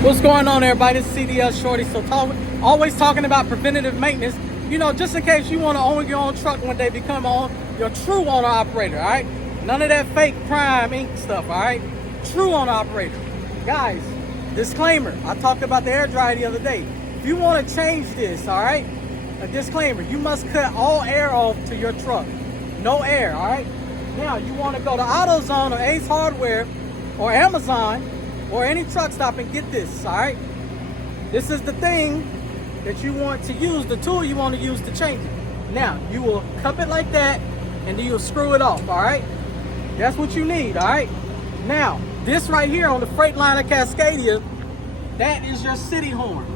What's going on, everybody? It's CDL Shorty. So always talking about preventative maintenance. You know, just in case you want to own your own truck one day, become your true owner operator, all right? None of that fake Prime Inc. stuff, all right? True owner operator. Guys, disclaimer. I talked about the air dryer the other day. If you want to change this, all right? A disclaimer. You must cut all air off to your truck. No air, all right? Now, you want to go to AutoZone or Ace Hardware or Amazon or any truck stop and get this, all right? This is the thing that you want to use, the tool you want to use to change it. Now, you will cup it like that, and then you'll screw it off, all right? That's what you need, all right? Now, this right here on the Freightliner Cascadia, that is your city horn,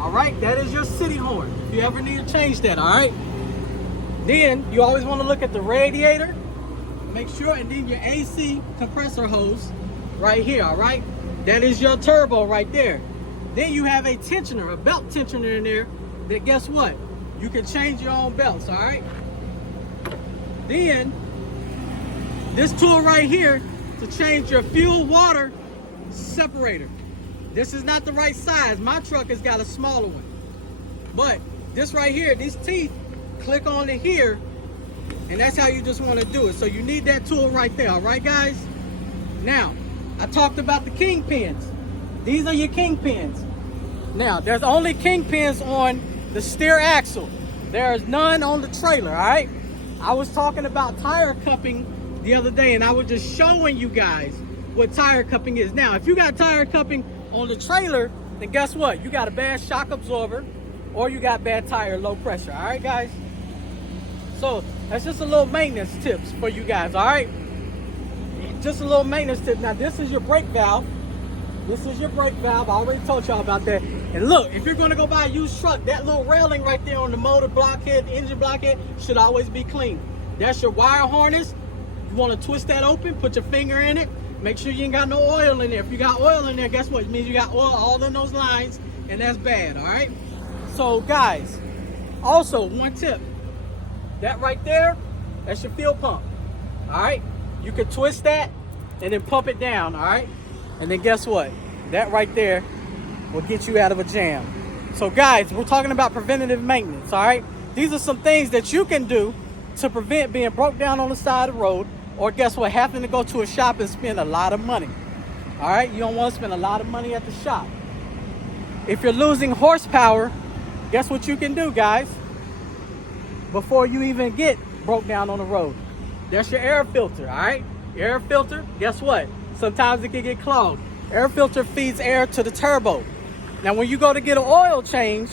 all right? That is your city horn. If you ever need to change that, all right? Then, you always want to look at the radiator, make sure, and then your AC compressor hose right here, all right? That is your turbo right there. Then you have a tensioner, a belt tensioner in there that, guess what? You can change your own belts, all right? Then, this tool right here to change your fuel water separator. This is not the right size. My truck has got a smaller one. But this right here, these teeth, click on it here, and that's how you just want to do it. So you need that tool right there, all right, guys? Now, I talked about the kingpins. These are your kingpins. Now, there's only kingpins on the steer axle. There is none on the trailer, all right? I was talking about tire cupping the other day, and I was just showing you guys what tire cupping is. Now, if you got tire cupping on the trailer, then guess what? You got a bad shock absorber, or you got bad tire, low pressure, all right, guys? So, that's just a little maintenance tips for you guys, all right? Just a little maintenance tip. Now, this is your brake valve. This is your brake valve. I already told y'all about that. And look, if you're going to go buy a used truck, that little railing right there on the motor blockhead, engine blockhead, should always be clean. That's your wire harness. You want to twist that open, put your finger in it. Make sure you ain't got no oil in there. If you got oil in there, guess what? It means you got oil all in those lines, and that's bad, all right? So, guys, also, one tip. That right there, that's your fuel pump, all right? You can twist that and then pump it down, all right? And then guess what? That right there will get you out of a jam. So guys, we're talking about preventative maintenance, all right? These are some things that you can do to prevent being broke down on the side of the road, or guess what? Having to go to a shop and spend a lot of money, all right? You don't want to spend a lot of money at the shop. If you're losing horsepower, guess what you can do, guys? Before you even get broke down on the road. That's your air filter, all right? Air filter, guess what? Sometimes it can get clogged. Air filter feeds air to the turbo. Now, when you go to get an oil change,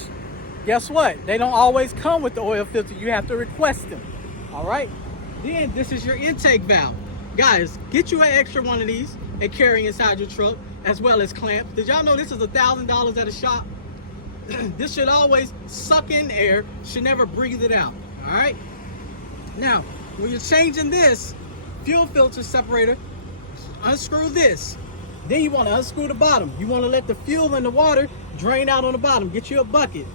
guess what? They don't always come with the oil filter. You have to request them, all right? Then this is your intake valve. Guys, get you an extra one of these and carry inside your truck, as well as clamps. Did y'all know this is $1,000 at a shop? This should always suck in air, should never breathe it out, all right? Now, when you're changing this fuel filter separator, unscrew this. Then you want to unscrew the bottom. You want to let the fuel and the water drain out on the bottom. Get you a bucket.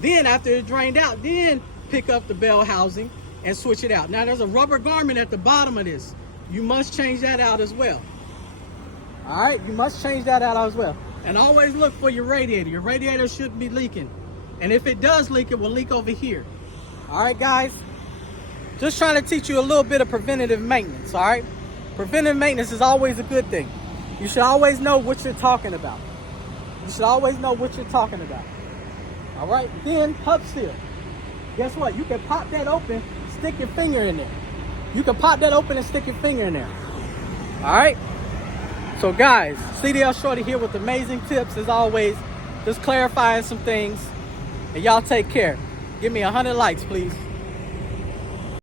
Then after it's drained out, then pick up the bell housing and switch it out. Now there's a rubber garment at the bottom of this. You must change that out as well. All right, you must change that out as well. And always look for your radiator. Your radiator shouldn't be leaking. And if it does leak, it will leak over here. All right, guys? Just trying to teach you a little bit of preventative maintenance, all right? Preventive maintenance is always a good thing. You should always know what you're talking about. You should always know what you're talking about. All right? Then, hub seal. Guess what? You can pop that open, stick your finger in there. You can pop that open and stick your finger in there. All right? So, guys, CDL Shorty here with amazing tips, as always. Just clarifying some things. And y'all take care. Give me 100 likes, please.